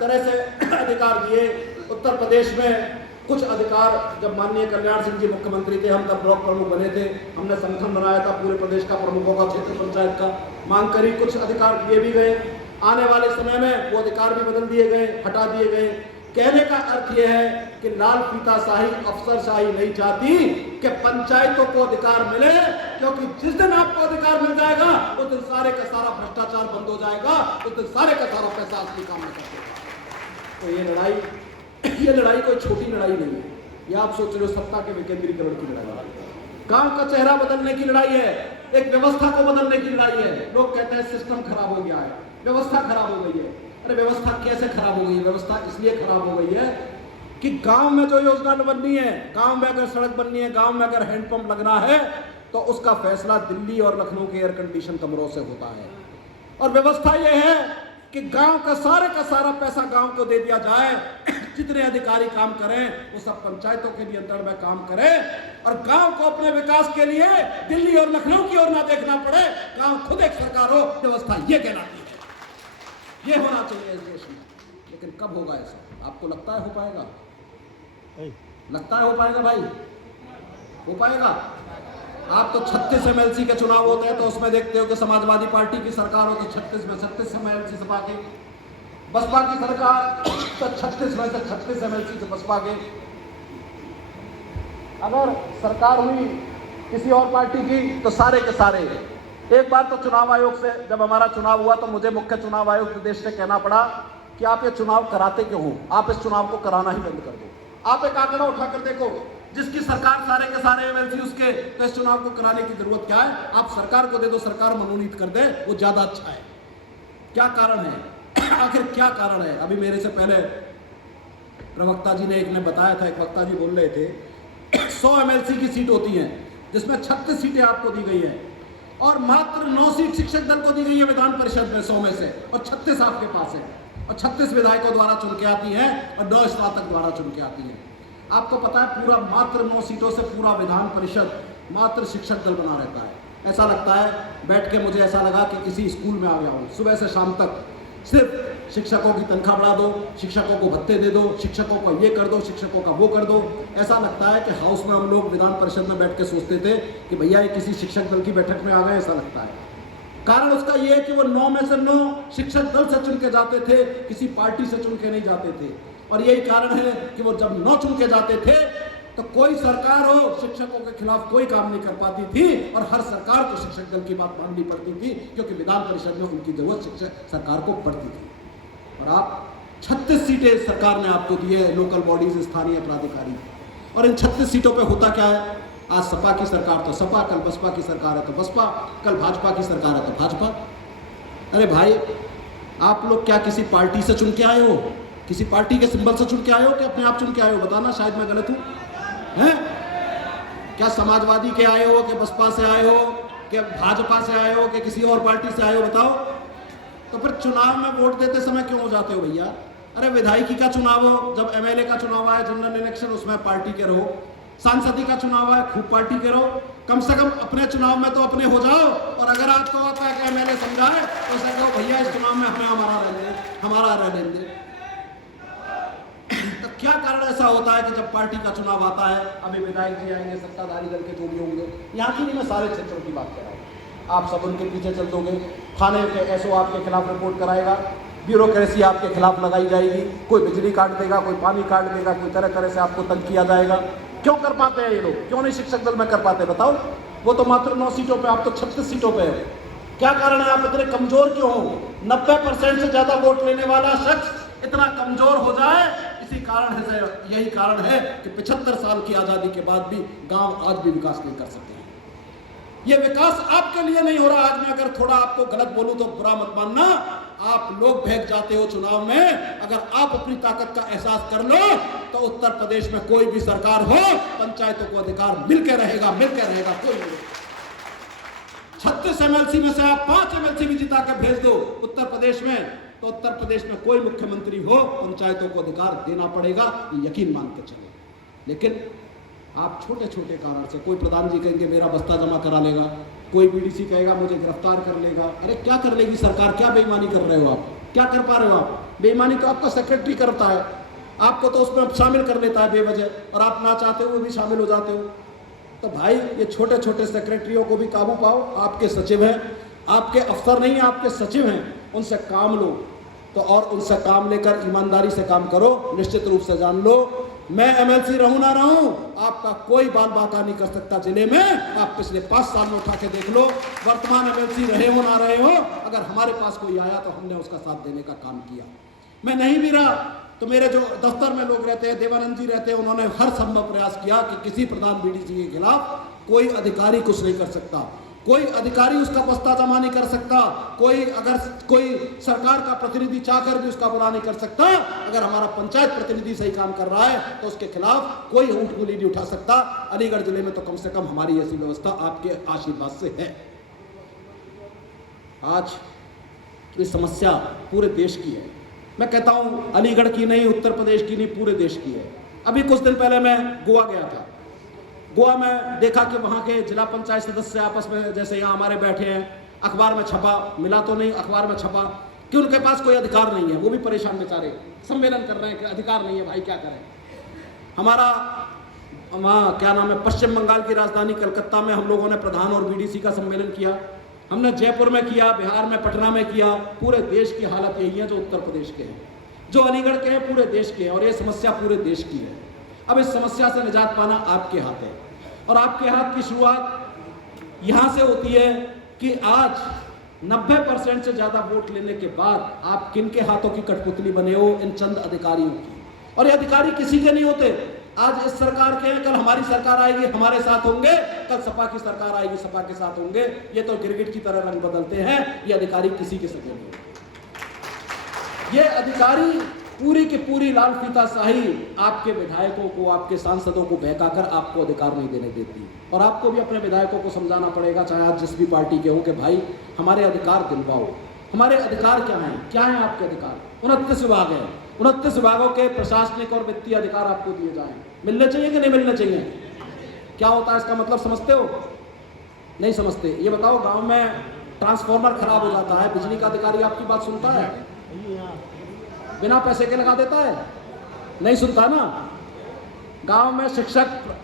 तरह से अधिकार दिए। उत्तर प्रदेश में कुछ अधिकार, जब माननीय कल्याण सिंह जी मुख्यमंत्री थे, हम तब ब्लॉक प्रमुख बने थे, हमने संगठन बनाया था पूरे प्रदेश का प्रमुखों का, क्षेत्र पंचायत का, मांग करी, कुछ अधिकार दिए भी गए। आने वाले समय में वो अधिकार भी बदल दिए गए, हटा दिए गए। कहने का अर्थ यह है कि लाल फीताशाही, अफसरशाही नहीं चाहती कि पंचायतों को अधिकार मिले, क्योंकि जिस दिन आपको अधिकार मिल जाएगा उस दिन सारे का सारा भ्रष्टाचार बंद हो जाएगा, उस दिन सारे का सारा पैसा असली काम में करेगा। तो ये लड़ाई कोई छोटी लड़ाई नहीं है। ये आप सोच रहे हो सत्ता के विकेंद्रीकरण की लड़ाई है, गांव का चेहरा बदलने की लड़ाई है, एक व्यवस्था को बदलने की लड़ाई है। लोग कहते हैं सिस्टम खराब हो गया है, व्यवस्था खराब हो गई है। अरे व्यवस्था कैसे खराब हो गई है? व्यवस्था इसलिए खराब हो गई है कि गांव में जो योजना बननी है, गांव में अगर सड़क बननी है, गांव में अगर हैंडपंप लगना है, तो उसका फैसला दिल्ली और लखनऊ के एयर कंडीशन कमरों से होता है। और व्यवस्था यह है कि गांव का सारा पैसा गांव को दे दिया जाए, जितने अधिकारी काम करें वो सब पंचायतों के नियंत्रण में काम करें, और गांव को अपने विकास के लिए दिल्ली और लखनऊ की ओर ना देखना पड़े, गांव खुद एक सरकार हो। व्यवस्था ये कहलाती है, ये होना चाहिए इस देश में। लेकिन कब होगा ऐसा? आपको लगता है हो पाएगा? लगता है हो पाएगा भाई? हो पाएगा? आप तो 36 MLC के चुनाव होते हैं तो उसमें देखते हो कि समाजवादी पार्टी की सरकार हो तो 36 में 36 MLC सपा के, बसपा की सरकार तो 36 में से 36 MLC से बसपा के। अगर सरकार हुई किसी और पार्टी की तो सारे के सारे। एक बार तो चुनाव आयोग से, जब हमारा चुनाव हुआ तो मुझे मुख्य चुनाव आयुक्त देश से कहना पड़ा कि आप ये चुनाव कराते क्यों हो, आप इस चुनाव को कराना ही बंद कर दो। आप एक आंकड़ा उठाकर देखो, जिसकी सरकार सारे के सारे MLC उसके, तो इस चुनाव को कराने की जरूरत क्या है? आप सरकार को दे दो, सरकार मनोनीत कर दे, वो ज्यादा अच्छा है। क्या कारण है? आखिर क्या कारण है? अभी मेरे से पहले प्रवक्ता जी ने एक ने बताया था, एक वक्ता जी बोल रहे थे 100 MLC की सीट होती है जिसमें 36 सीटें आपको दी गई है, और मात्र 9 सीट शिक्षक दल को दी गई है विधान परिषद में 100 में से, और 36 आपके पास है, और 36 विधायकों द्वारा चुन के आती है और 9 स्नातक द्वारा चुन के आती है। आपको पता है पूरा मात्र 9 सीटों से पूरा विधान परिषद मात्र शिक्षक दल बना रहता है। ऐसा लगता है बैठ के, मुझे ऐसा लगा कि किसी स्कूल में आ गया हूँ। सुबह से शाम तक सिर्फ शिक्षकों की तनख्वाह बढ़ा दो, शिक्षकों को भत्ते दे दो, शिक्षकों को ये कर दो, शिक्षकों का वो कर दो। ऐसा लगता है कि हाउस में हम लोग विधान परिषद में बैठ के सोचते थे कि भैया ये किसी शिक्षक दल की बैठक में आ गए, ऐसा लगता है। कारण उसका ये है कि वो 9 में से 9 शिक्षक दल से चुन के जाते थे, किसी पार्टी से चुन के नहीं जाते थे। और यही कारण है कि वो जब 9 चुन के जाते थे तो कोई सरकार हो शिक्षकों के खिलाफ कोई काम नहीं कर पाती थी, और हर सरकार को शिक्षक दल की बात माननी पड़ती थी, क्योंकि विधान परिषद में उनकी जरूरत शिक्षक सरकार को पड़ती थी। और आप 36 सीटें सरकार ने आपको दी है, लोकल बॉडीज, स्थानीय प्राधिकारी, और इन 36 सीटों पे होता क्या है? आज सपा की सरकार तो सपा, कल बसपा की सरकार है तो बसपा, कल भाजपा की सरकार है तो भाजपा। अरे भाई, आप लोग क्या किसी पार्टी से चुन के आए हो? किसी पार्टी के सिंबल से चुन के आए हो कि अपने आप चुन के आए हो? बताना, शायद मैं गलत हूं। हैं? क्या समाजवादी के आए हो, कि बसपा से आए हो, कि भाजपा से आए हो, कि किसी और पार्टी से आए हो? बताओ। तो फिर चुनाव में वोट देते समय क्यों हो जाते हो भैया? अरे विधायकी का चुनाव हो, जब MLA का चुनाव आए, जनरल इलेक्शन, उसमें पार्टी के रहो। सांसदी का चुनाव आए, खूब पार्टी के रहो। कम से कम अपने चुनाव में तो अपने हो जाओ, और अगर आपको आता है कि MLA समझाए तो ऐसा कहो भैया इस चुनाव में हमें हमारा रह लेंगे। तो क्या कारण ऐसा होता है कि जब पार्टी का चुनाव आता है, अभी विधायक जी आएंगे, सत्ताधारी दल के जो भी होंगे, यहाँ की नहीं, मैं सारे क्षेत्रों की बात कर रहा हूँ, आप सब उनके पीछे चल दोगे। थाने के SO आपके खिलाफ रिपोर्ट कराएगा, ब्यूरोक्रेसी आपके खिलाफ लगाई जाएगी, कोई बिजली काट देगा, कोई पानी काट देगा, कोई तरह तरह से आपको तंग किया जाएगा। क्यों कर पाते हैं ये लोग? क्यों नहीं शिक्षक दल में कर पाते? बताओ। वो तो मात्र 9 सीटों पे, आप तो 36 सीटों पे है। क्या कारण है? आप इतने कमजोर क्यों हो? 90% से ज्यादा वोट लेने वाला शख्स इतना कमजोर हो जाए, इसी कारण है, यही कारण है कि 75 साल की आजादी के बाद भी गांव आज भी विकास नहीं कर सकते हैं। ये विकास आपके लिए नहीं हो रहा। आज मैं अगर थोड़ा आपको गलत बोलूं तो बुरा मत मानना, आप लोग भेग जाते हो चुनाव में। अगर आप अपनी ताकत का एहसास कर लो तो उत्तर प्रदेश में कोई भी सरकार हो, पंचायतों को अधिकार मिलकर रहेगा, कोई नहीं। 36 MLC में से आप 5 MLC भी जिता के भेज दो उत्तर प्रदेश में, तो उत्तर प्रदेश में कोई मुख्यमंत्री हो, पंचायतों को अधिकार देना पड़ेगा, ये यकीन मान के चलो। लेकिन आप छोटे छोटे कारण से, कोई प्रधान जी कहेंगे मेरा बस्ता जमा करा लेगा, कोई BDC कहेगा मुझे गिरफ्तार कर लेगा। अरे क्या कर लेगी सरकार? क्या बेईमानी कर रहे हो आप? क्या कर पा रहे हो आप? बेईमानी तो आपका सेक्रेटरी करता है, आपको तो उसमें शामिल कर लेता है बेवजह, और आप ना चाहते हुए भी शामिल हो जाते हो। तो भाई ये छोटे छोटे सेक्रेटरियों को भी काबू पाओ। आपके सचिव हैं, आपके अफसर नहीं, आपके सचिव हैं, उनसे काम लो। तो और उनसे काम लेकर ईमानदारी से काम करो। निश्चित रूप से जान लो, मैं एमएलसी रहूं ना रहूं, आपका कोई बाल बाका नहीं कर सकता जिले में। आप पिछले 5 साल में उठा के देख लो, वर्तमान एमएलसी रहे हो ना रहे हो, अगर हमारे पास कोई आया तो हमने उसका साथ देने का काम किया। मैं नहीं भी रहा तो मेरे जो दफ्तर में लोग रहते हैं, देवानंद जी रहते हैं, उन्होंने हर संभव प्रयास किया कि किसी प्रधान बीडीसी के खिलाफ कोई अधिकारी कुछ नहीं कर सकता, कोई अधिकारी उसका बस्ता जमा नहीं कर सकता, कोई अगर कोई सरकार का प्रतिनिधि चाहकर भी उसका बुरा नहीं कर सकता। अगर हमारा पंचायत प्रतिनिधि सही काम कर रहा है तो उसके खिलाफ कोई ऊंट गुली नहीं उठा सकता। अलीगढ़ जिले में तो कम से कम हमारी ऐसी व्यवस्था आपके आशीर्वाद से है। आज ये समस्या पूरे देश की है। मैं कहता हूं अलीगढ़ की नहीं, उत्तर प्रदेश की नहीं, पूरे देश की है। अभी कुछ दिन पहले मैं गोवा गया था। गोवा में देखा कि वहाँ के जिला पंचायत सदस्य आपस में, जैसे यहाँ हमारे बैठे हैं, अखबार में छपा, मिला तो नहीं, अखबार में छपा कि उनके पास कोई अधिकार नहीं है। वो भी परेशान बेचारे सम्मेलन कर रहे हैं कि अधिकार नहीं है, भाई क्या करें। हमारा वहाँ क्या नाम है, पश्चिम बंगाल की राजधानी कलकत्ता में हम लोगों ने प्रधान और बीडीसी का सम्मेलन किया। हमने जयपुर में किया, बिहार में पटना में किया। पूरे देश की हालत यही है जो उत्तर प्रदेश के हैं, जो अलीगढ़ के हैं, पूरे देश के हैं, और ये समस्या पूरे देश की है। अब इस समस्या से निजात पाना आपके हाथ है, और आपके हाथ की शुरुआत यहाँ से होती है कि आज 90% से ज़्यादा वोट लेने के बाद आप किनके हाथों की कठपुतली बने हो, इन चंद अधिकारियों की। और ये अधिकारी किसी के नहीं होते। आज इस सरकार के हैं, कल हमारी सरकार आएगी, हमारे साथ होंगे, कल सपा की सरकार आएगी, सपा के साथ होंगे। ये तो गिरगिट की तरह रंग बदलते हैं। ये अधिकारी किसी के सके नहीं। ये अधिकारी पूरी की पूरी लाल फीताशाही आपके विधायकों को, आपके सांसदों को बहकाकर आपको अधिकार नहीं देने देती। और आपको भी अपने विधायकों को समझाना पड़ेगा, चाहे आप जिस भी पार्टी के हो, कि भाई हमारे अधिकार दिलवाओ। हमारे अधिकार क्या हैं? क्या हैं आपके अधिकार? 29 विभाग हैं, 29 विभागों के प्रशासनिक और वित्तीय अधिकार आपको दिए जाएं। मिलने चाहिए कि नहीं मिलने चाहिए? क्या होता है इसका मतलब समझते हो? नहीं समझते। ये बताओ, गांव में ट्रांसफार्मर खराब हो जाता है, बिजली का अधिकारी आपकी बात सुनता है? बिना पैसे के लगा देता है? नहीं सुनता ना। गांव में शिक्षक